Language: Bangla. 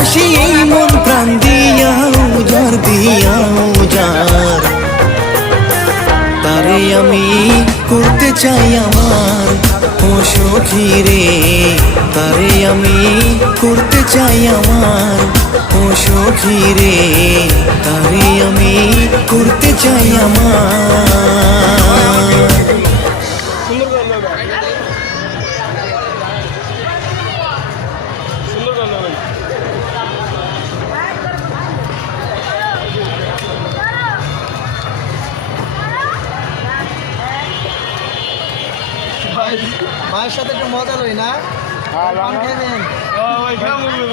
ভালোবাসি এই মন প্রাণ দিয়া উজাড় তারে আমি করতে চাই আমার ও সখী রে, তারে আমি করতে চাই আমার ও সখী রে, তারে আমি করতে চাই আমার। ভাইয়ের সাথে একটু মজা লই না পান খাইবেন আর একটা মিনিট